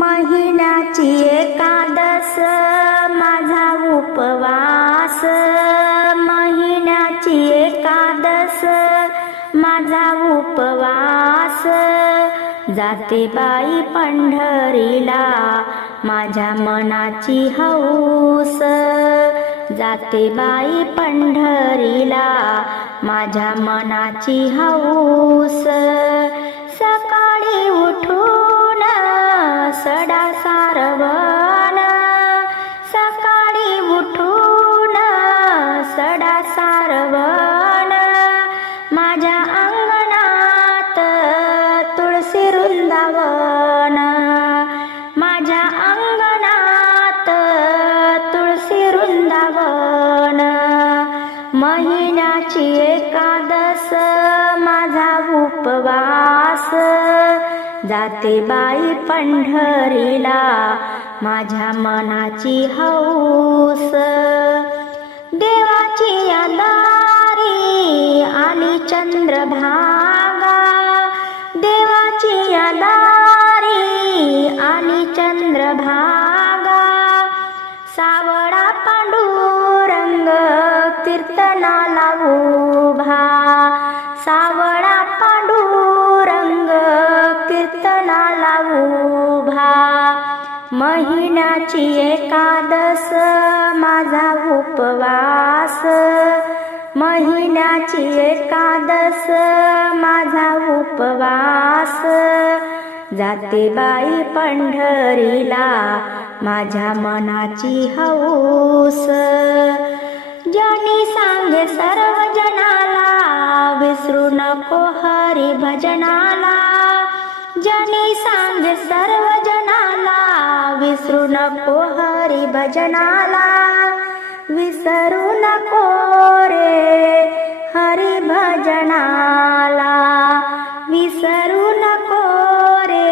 महिन्याची एकादस माझा उपवास. महिन्याची एकादस माझा उपवास. जाते बाई पंढरीला माझ्या मनाची हौस. जाते बाई पंढरीला माझ्या मनाची हौस. सकाळी उठून सडा सारवण जाते बाई पंढरीला. माझ्या मनाची हौस. देवाची दारी आली चंद्रभा महिन्याची एकादस माझा उपवास. महिन्याची एकादस माझा उपवास. जाते बाई पंढरीला माझ्या मनाची हौस. ज्यानी सांगे सर्व जनाला विसरू नको हरी भजना विसरू नको हरी भजनाला विसरू नको रे हरी भजनाला विसरू नको रे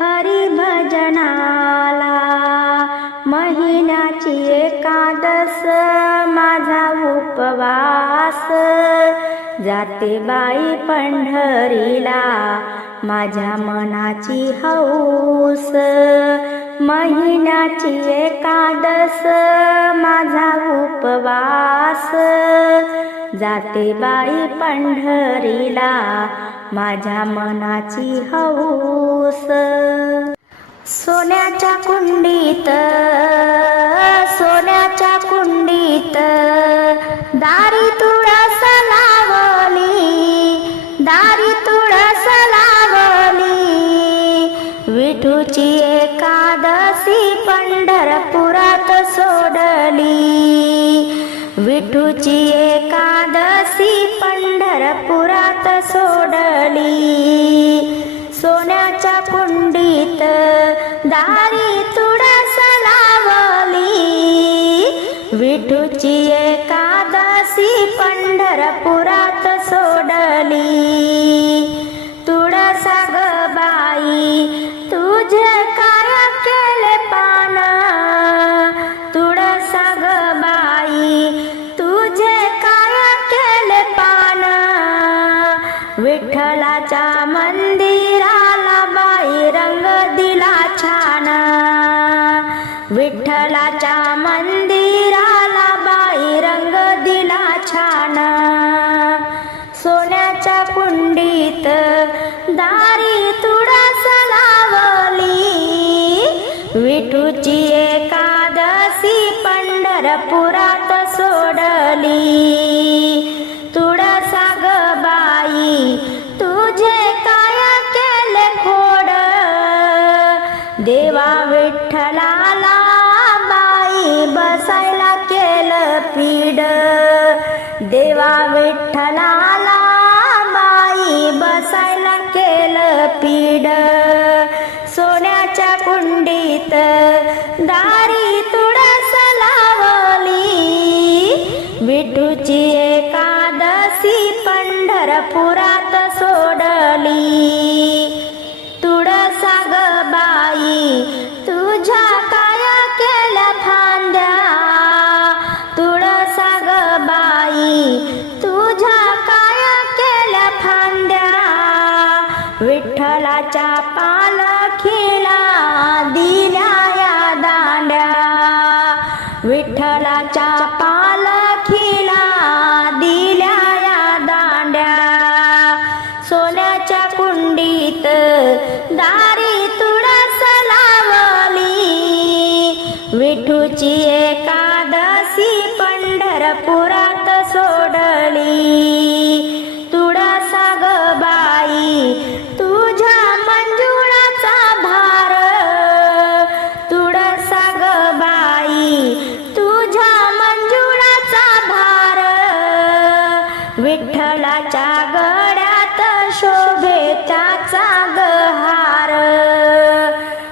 हरी भजनाला. महिन्याची एकादस माझा उपवास जाते बाई पंढरीला. माझ्या मनाची हौस महिन्याची एकादस माझा उपवास. जाते बाई पंढरीला माझ्या मनाची हौस. सोन्याच्या कुंडीत सोन्याच्या कुंडीत विठूची एकादशी पंढरपुरात सोडली. सोन्याच्या कुंडीत दारी तुळस लावली विठूची एकादशी पंढरपुरात सोडली. तुळसा ग बाई विठ्ठलाच्या मंदिरा देवा विठ्ठलाला बाई बसायला केलं पीड. सोन्याच्या कुंडीत दारी तुळस लावली. विठूची एकादशी पंढरपुरात सोडली. विठ्ठलाच्या पालखीला दिल्या या दांड्या. विठ्ठलाच्या पालखीला दिल्या या दांड्या. सोन्याच्या कुंडीत दारी तुळस लावली. विठूची विठ्ठलाच्या गळ्यात शोभे त्याचा गहार.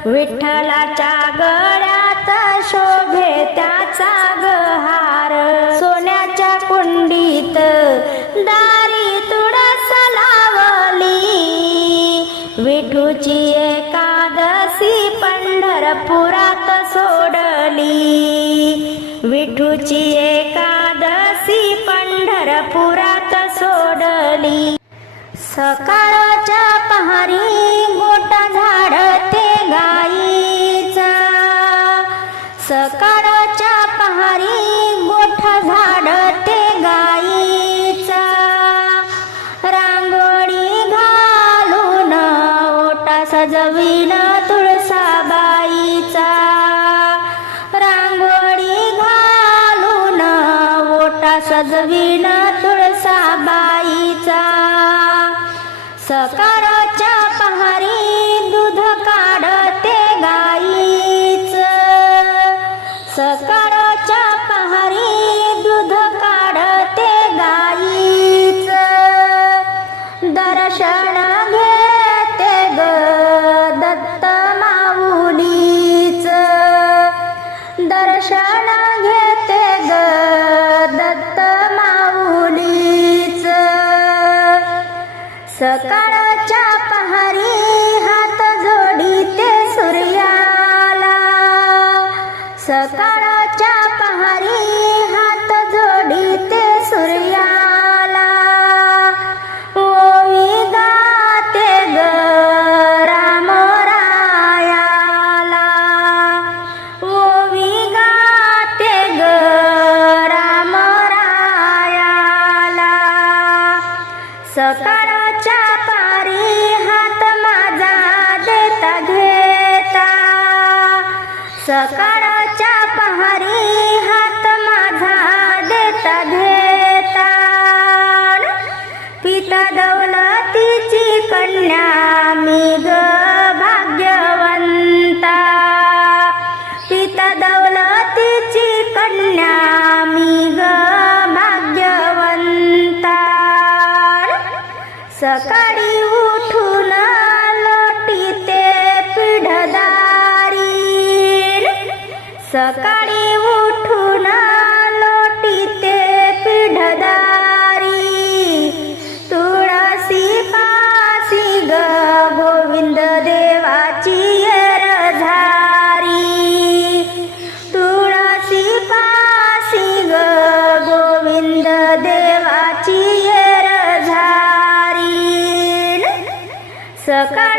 विठ्ठलाच्या गळ्यात शोभे त्याचा गहार. सोन्याच्या कुंडीत दारी तुळस लावली. विठूची एकादशी पंढरपुरात सोडली. विठूची एकादशी पंढरपुरात सोडली सकाळच्या पहारी गोटा झाड ते गाईचा. सकाळच्या पहारी गोठा झाड ते गाईचा. रांगोळी घालून ओटा सजविन शरण घेते ग दत्त माऊलीच. सकाळ सकाराच्या सकाळी उठून लोटीते पिढदारी तुळसी पासी ग गोविंद देवाची येर झारी तुळसी पासी ग गोविंद देवाची येर झारी सकाळी